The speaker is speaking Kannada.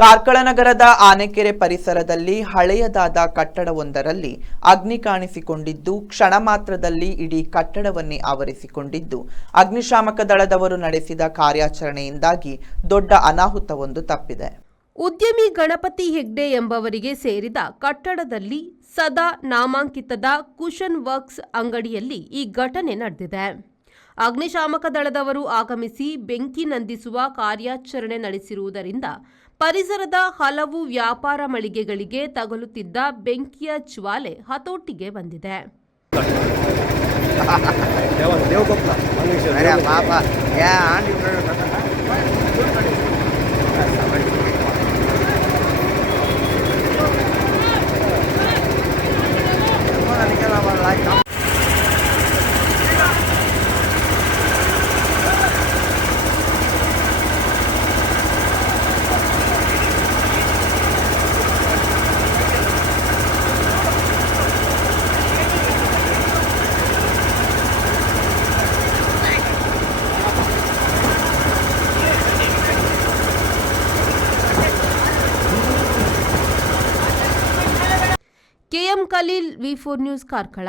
ಕಾರ್ಕಳ ನಗರದ ಆನೆಕೆರೆ ಪರಿಸರದಲ್ಲಿ ಹಳೆಯದಾದ ಕಟ್ಟಡವೊಂದರಲ್ಲಿ ಅಗ್ನಿ ಕಾಣಿಸಿಕೊಂಡಿದ್ದು ಕ್ಷಣ ಮಾತ್ರದಲ್ಲಿ ಇಡೀ ಕಟ್ಟಡವನ್ನೇ ಆವರಿಸಿಕೊಂಡಿದ್ದು ಅಗ್ನಿಶಾಮಕ ದಳದವರು ನಡೆಸಿದ ಕಾರ್ಯಾಚರಣೆಯಿಂದಾಗಿ ದೊಡ್ಡ ಅನಾಹುತವೊಂದು ತಪ್ಪಿದೆ. ಉದ್ಯಮಿ ಗಣಪತಿ ಹೆಗ್ಡೆ ಎಂಬವರಿಗೆ ಸೇರಿದ ಕಟ್ಟಡದಲ್ಲಿ ಸದಾ ನಾಮಾಂಕಿತದ ಕುಶನ್ ವರ್ಕ್ಸ್ ಅಂಗಡಿಯಲ್ಲಿ ಈ ಘಟನೆ ನಡೆದಿದೆ. ಅಗ್ನಿಶಾಮಕ ದಳದವರು ಆಗಮಿಸಿ ಬೆಂಕಿ ನಂದಿಸುವ ಕಾರ್ಯಾಚರಣೆ ನಡೆಸಿರುವುದರಿಂದ ಪರಿಸರದ ಹಲವು ವ್ಯಾಪಾರ ಮಳಿಗೆಗಳಿಗೆ ತಗುಲುತ್ತಿದ್ದ ಬೆಂಕಿಯ ಜ್ವಾಲೆ ಹತೋಟಿಗೆ ಬಂದಿದೆ. KM Khalil, V4 news, Karkala.